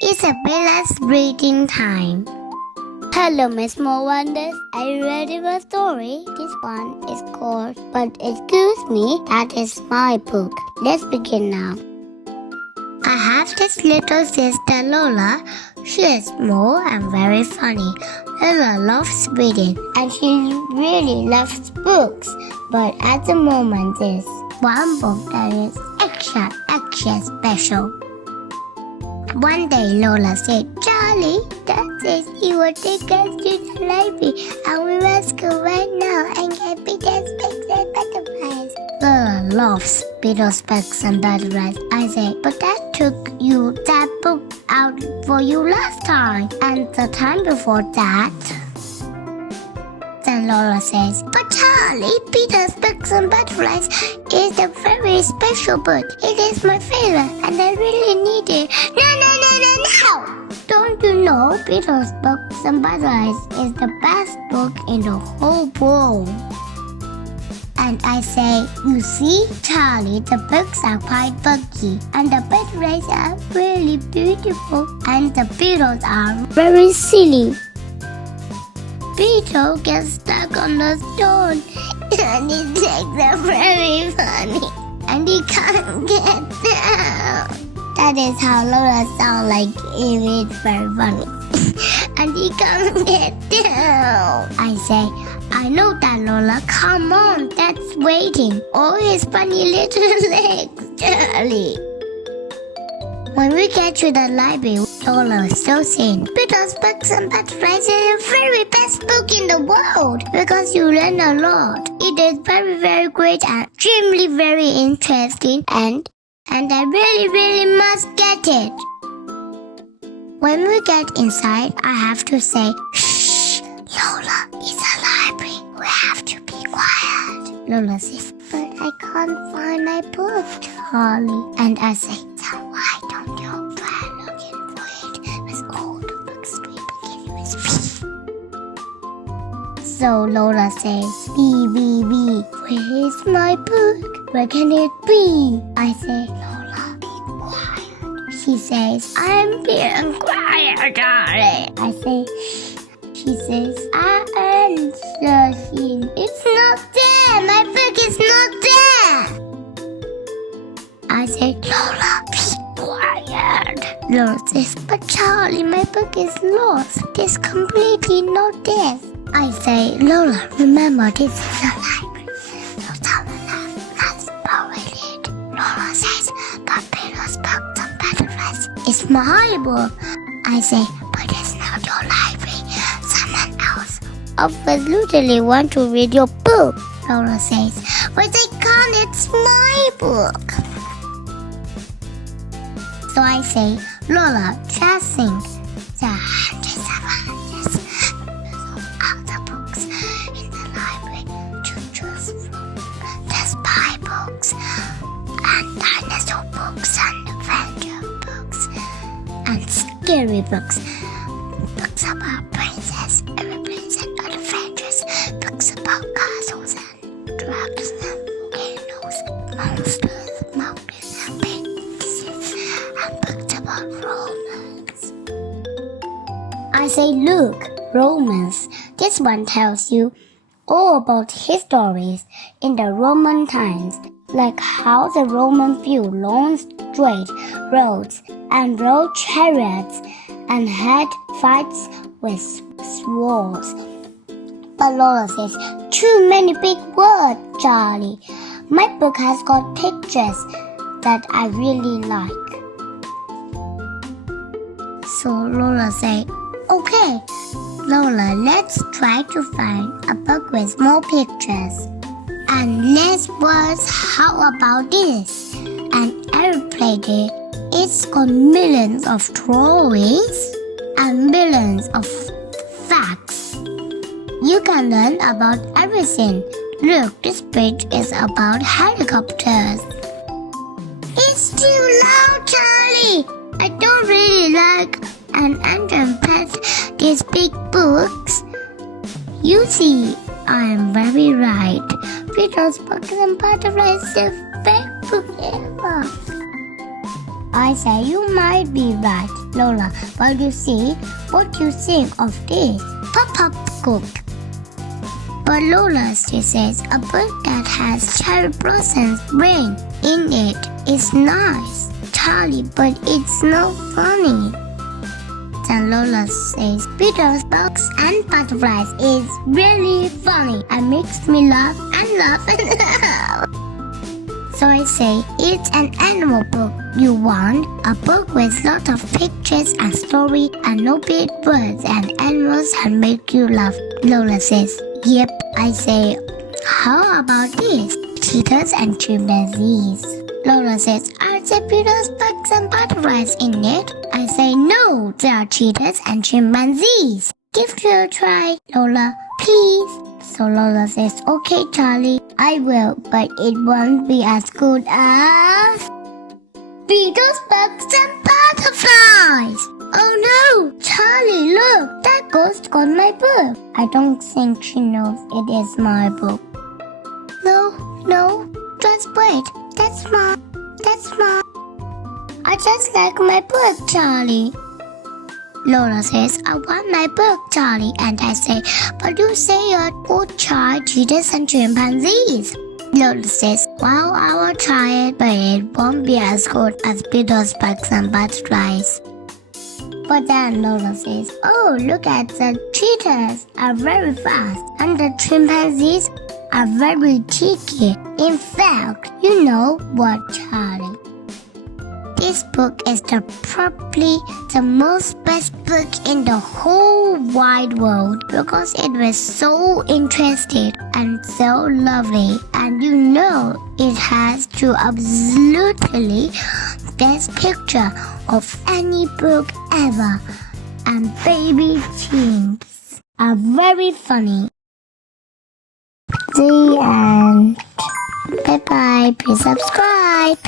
Yolanda&Isabella's reading time. Hello, Miss Small Wonders. Are you ready for a story? This one is called But Excuse Me, That Is My Book. Let's begin now. I have this little sister Lola. She is small and very funny. Lola loves reading and she really loves books. But at the moment there's one book that is extra special. One day Lola said, Charlie, Dad says he will take us to the library and we must go right now and get Peter's Specs and Butterflies. Lola loves Peter's Specs and Butterflies. I say, but Dad took you that book out for you last time and the time before that. Then Lola says, but Charlie, Peter's Specs and Butterflies is a very special book. It is my favorite and I really need it. No! Don't you know Peter's Books and Butterflies is the best book in the whole world? And I say, you see, Charlie, the books are quite buggy and the butterflies are really beautiful and the beetles are very silly. Beetle gets stuck on the stone and his legs are very funny and he can't get down. That is how Lola sounds like if it's very funny. And he can't get down. I say, I know that, Lola. Come on, that's waiting. Oh, his funny little legs, Charlie. When we get to the library, Lola is so saying, Peter's Books and Butterflies is the very best book in the world because you learn a lot. It is very, very great and extremely very interesting and I really must get it. When we get inside, I have to say, shh, Lola, it's a library. We have to be quiet. Lola says, but I can't find my book, Charlie. And I say, so why don't you try looking for it with all the books we begin with B? So Lola says, B. Where is my book? Where can it be? I say, Lola, be quiet. She says, I'm being quiet, darling. I say, shh. She says, I am searching. It's not there. My book is not there. I say, Lola, be quiet. Lola says, but Charlie, my book is lost. It's completely not there. I say, Lola, remember this is a library. So tell me let's borrow it. Lola says, but Peter's Books and Butterflies is my book. I say, but it's not your library. Someone else absolutely want to read your book. Lola says, but they can't. It's my book. So I say, Lola, just think. There are hundreds of other books in the library to choose from. There's spy books and dinosaur books and adventure books and scary books. Books about princess, airplanes and adventures. Books about castles and dragons and volcanoes, monsters, mountains and pigs, and books about romance. I say, look, romance. This one tells you all about histories in the Roman times, like how the Romans built long straight roads and rode chariots and had fights with swords. But Lola says, too many big words, Charlie. My book has got pictures that I really like. So Lola said, okay, Lola, let's try to find a book with more pictures. And less words, how about this? An airplane, it's got millions of drawings and millions of facts. You can learn about everything. Look, this page is about helicopters. It's too loud, Charlie. I don't really like and unpack these big books. You see, I am very right. Peter's Books and Butterflies is the best book ever. I say you might be right. Lola, but you see, what do you think of this? Pop-up book. But Lola, she says, a book that has cherry blossoms rain in it is nice. Charlie, but it's not funny. Then Lola says, Peter's Bugs and Butterflies is really funny and makes me laugh and laugh and laugh. So I say, it's an animal book. You want a book with lots of pictures and story and no big words and animals that make you laugh. Lola says, yep. I say, how about this? Cheetahs and chimpanzees. Lola says, are there Peter's Bugs and Butterflies in it? I say, no, there are cheetahs and chimpanzees. Give it a try, Lola, please. So Lola says, okay, Charlie, I will, but it won't be as good as Peter's Bugs and Butterflies. Oh no, Charlie, look, that ghost got my book. I don't think she knows it is my book. No, just wait. That's mine. I just like my book, Charlie. Lola says, I want my book, Charlie. And I say, but you say you're a good child, cheetahs and chimpanzees. Lola says, well, I will try it, but it won't be as good as Peter's Bugs and Butterflies. But then Lola says, oh, look at the cheetahs are very fast and the chimpanzees are very cheeky. In fact, you know what, Charlie? This book is probably the most best book in the whole wide world because it was so interesting and so lovely, and you know it has the absolutely best picture of any book ever, and baby chimps are very funny. The end. Bye bye. Please subscribe.